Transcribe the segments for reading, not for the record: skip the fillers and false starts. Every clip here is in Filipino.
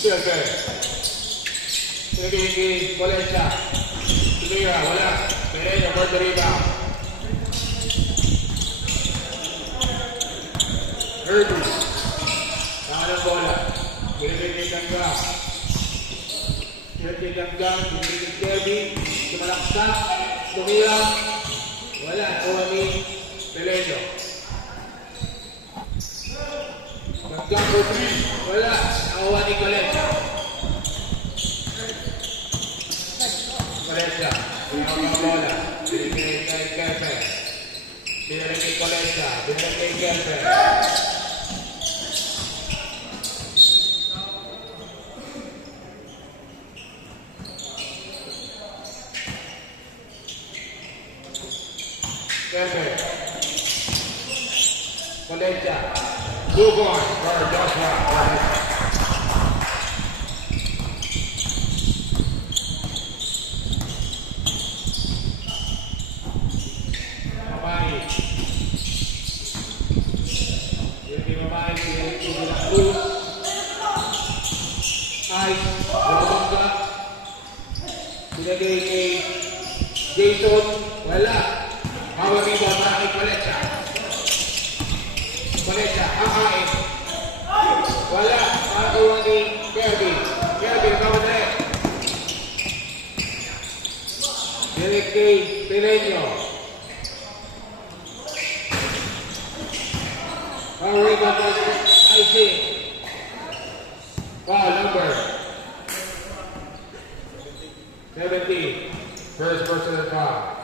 Silver. Pinagiging Valencia. Tumira, wala. Pereño, for the rebound. Herbie. Tama ng bola. Pinagiging Gangga. Pinagiging Gangga. Pinagiging Kirby. Tumalaksak. Tumira. Wala. Kuha ni Pereño. Gangga for 3. Wala. Nakuha ni Valencia. Valencia. Pinagiging ang bola. Pinagiging kay Kepe. Pinagiging Valencia. Pinagiging Kepe. Kepe. Valencia. Blue board for Joshua. Mabay. Hindi mabay. Hindi lang Cruz. Ice. Robangga. Pinagay kay Jason. Wala. Hawag ito para kay Valencia. Valencia, hakain. Wala. Makakuha ni Kirby. Kirby, nakamadali. Direk kay Pereño. Power rebound by Icing. Foul number 17. First personal foul.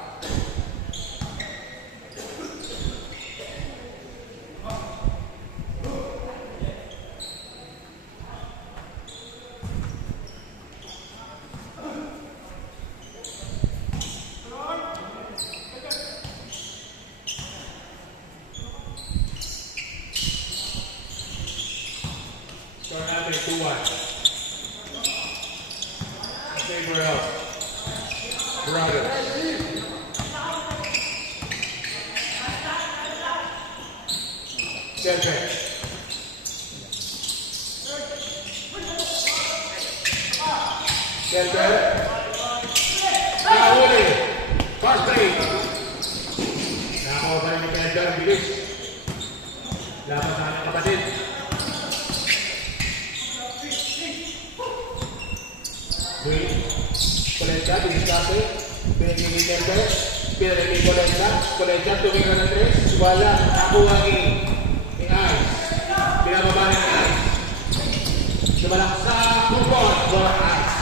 Score natin 2-1. Gabriel Brothers. Kepe. Kepe. Nakahuli. Fast break. Nakakuha pa rin ni Kepe ang bilis. Laban sa aking kapatid. Valencia, Biniscate, Pinagiging Kepe, Pinagiging Valencia, Valencia, tumira ng 3, wala, nakuha ni Ice, pinababa ni Ice, sumalak sa kupon for Ice.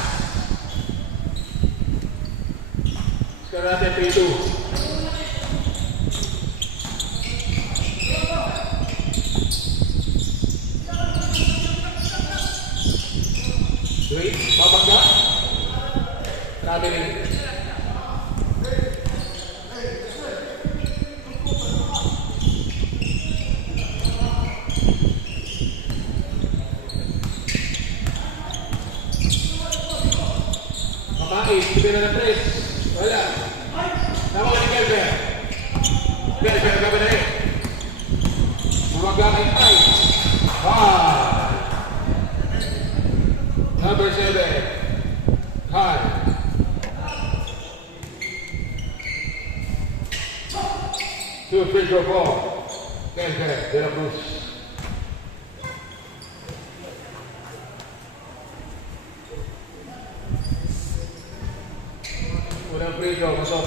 Score natin 3-2. Wait, babangga. Traveling. Makain, tibira ng 3. Wala. Nakuha ni Kelbe. Kelbe, nagkabali. Bumaga kay Ice. Number 7. Carl. Two free throw ball. Kelbe, De La Cruz. Unang free throw, masok.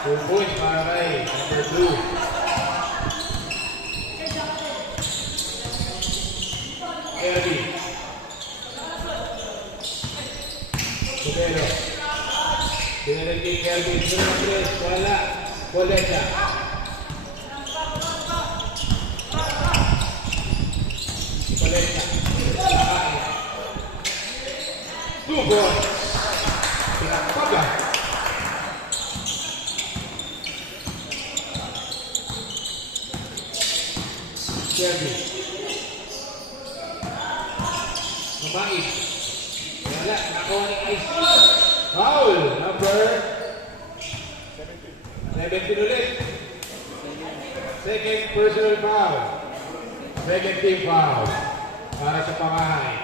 Two points para kay number 2. Eddie. Subero. Pinarigay Kelvin. Wala. Valencia. Valencia. Two points. Pinagpaga. Kelvin. Mabait. Wala, nakuha ni Ice. Foul, number 17 ulit. Second personal foul. Second team foul. Para sa Pangahay.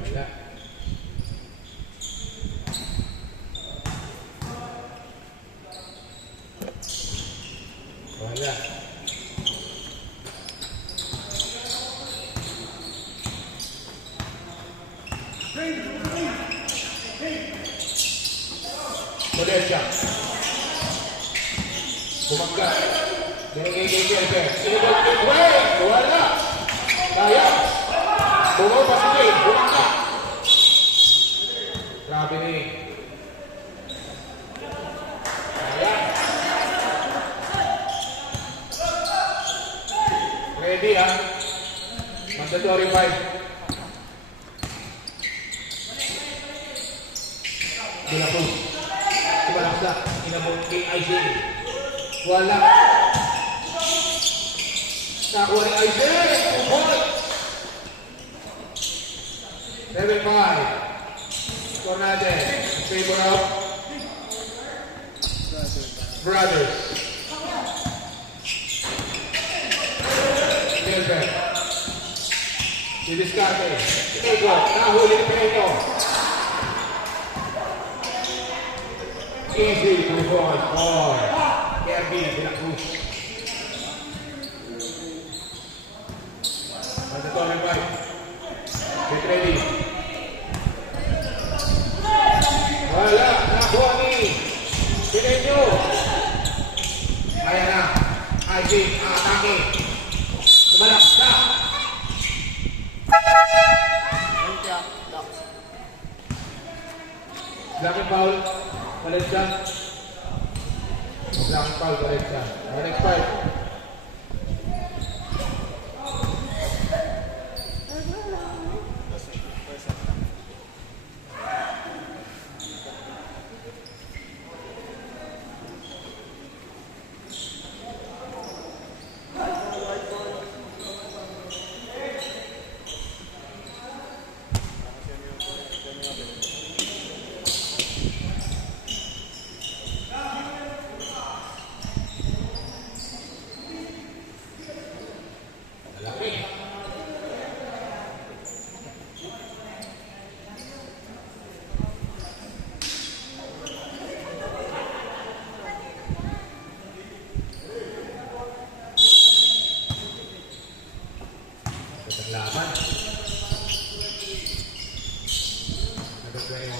Wala. Wala. Modestia. Bumangga. Binigay kay Kelber. Sinibol kay Wayne. Wala. Kaya. Bumangga si Wayne. Bumangga. Grabe ni. Kaya. Ready ha. Mandatory 5. Dilapos. Kumalaksa. Inabot kay Aizen. Wala. Nakuha ni Aizen. 2 points. 7-5. Score natin. In favor of Brothers. Kelber. Didiskarte. Ego. Nahuli ni Pereto. Easy 2 points for Kirby de la Cruz. Mandatory 5. Get ready. Wala. Nakuha ni Pineño. Kaya na. Isaac. Atake. Tumalaksa. Blocking foul. Valencia. Blocking foul. Valencia. Next fight. Laban. Number 21.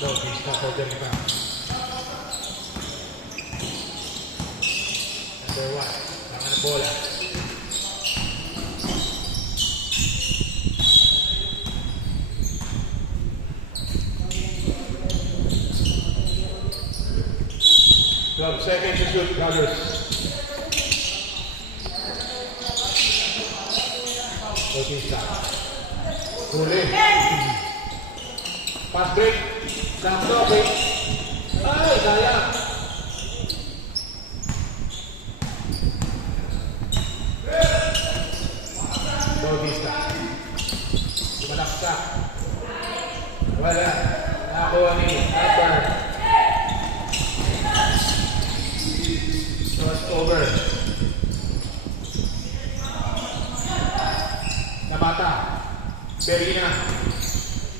Doggies na po dyan pa. Number 1. Baka ng bola. Seconds to shoot, Brothers. Bautista. Huli. Pass break. Sakto, break. Ay, sayang. Bautista. Malaksak. Wala. Nakuha ni Harper. Cross over. Nabata. Berlina.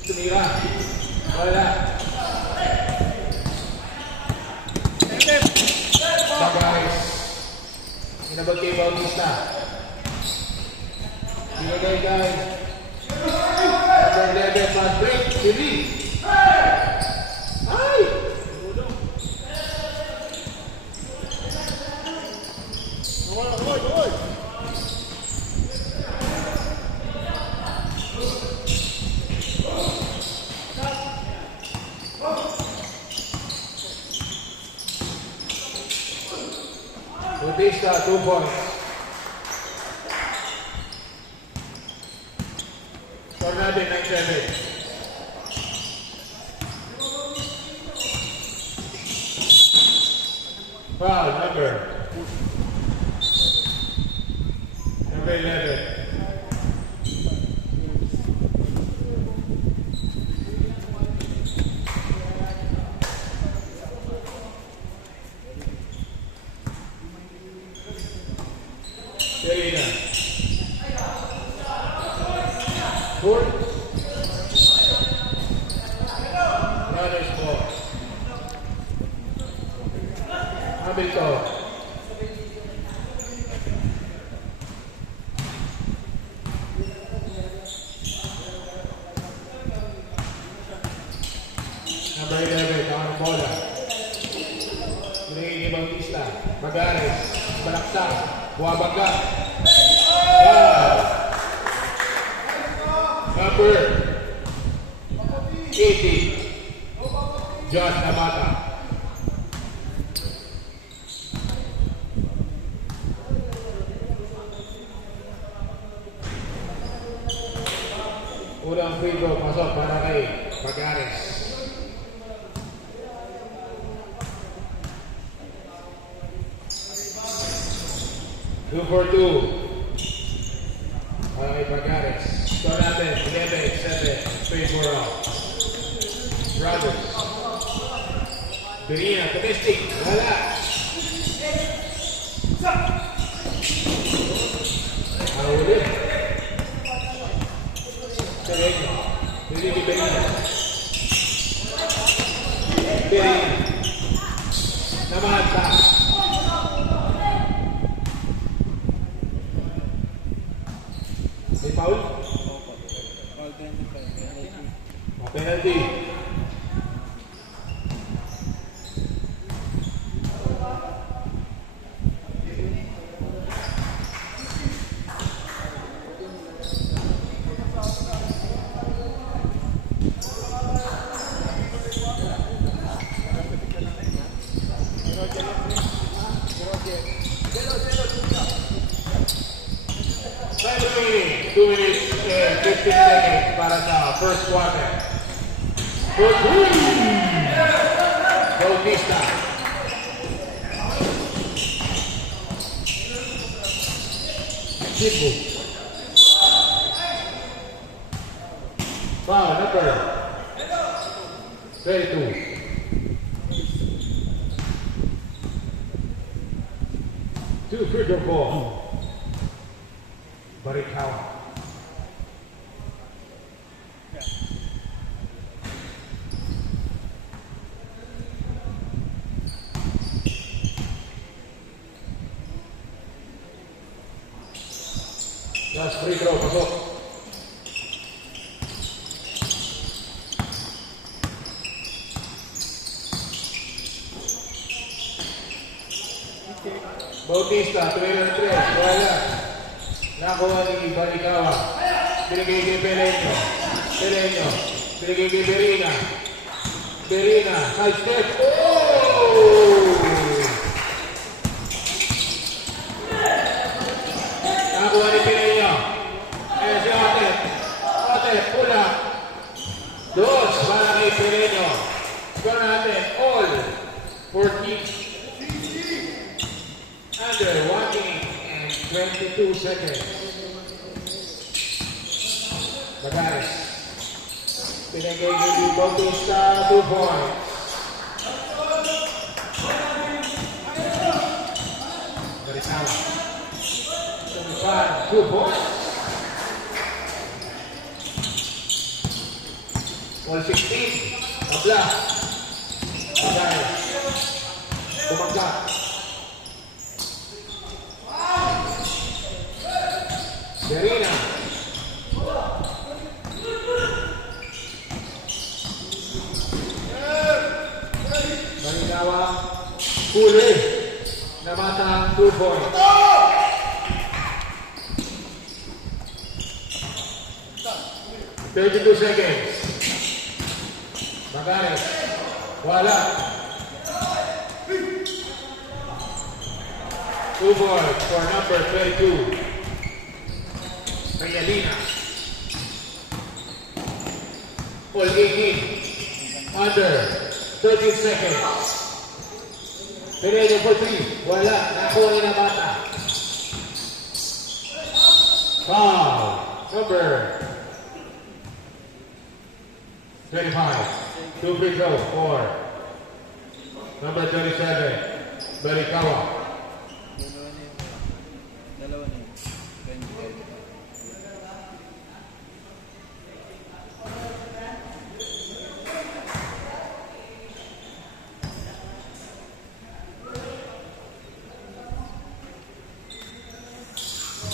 Tumira. Wala. Bagay. Inabag kay Bautista. Binagay kay number 11 fast break. Sili. Ay! Bautista, 2 points. Score natin, 9-7. Foul number 11. Serena. Four. Runners ball. Hamilton. Number 11, ang bola. Pinigil ni Bautista. Magares. Balaksak. Buwabangga. Number 80. John Namata. Unang free throw pasok para kay Magares. Two for two. Para kay Magares. Score natin, 11-7. Free for all. Brothers. Berina, domestic. Wala. Ahuli. Sereno. Hindi ni Berina. Berina. Namata. May foul? Penalty. Finally, 2 minutes and 15 seconds para sa first quarter. Bautista. Chico. Foul number 32. Two free throw ball. Barikawa. Last free throw, pasok. Bautista, 3-3, wala. Nakuha ni Barikawa. Binigay kay Pereño. Binigay kay Berina. High step. Oh! Nakuha ni Pereño. Si Ate, pula. Dos para kay Pereño. Score natin all 14. Under 1 minute and 22 seconds. Magares. Pinagay ni Bautista 2 points. Barikawa. 2 points. All 16. Abla. Magares. Bumagsak. Berina. Barikawa. Huli. Namata 2 points. $32 seconds. Magares. Wala. 2 points for number 22. Mayalina. All 18. Under 13 seconds. Pinelo for 3. Wala. Nakuha na ng bata. Foul. Number 25. 2 free throws for number 27. Barikawa. Dalawa na yun. 20.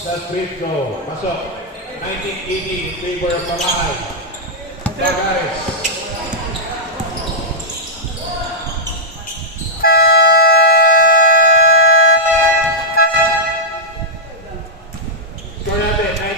That's free throw. Pasok. 1980 in favor of Pamahay. Bagares.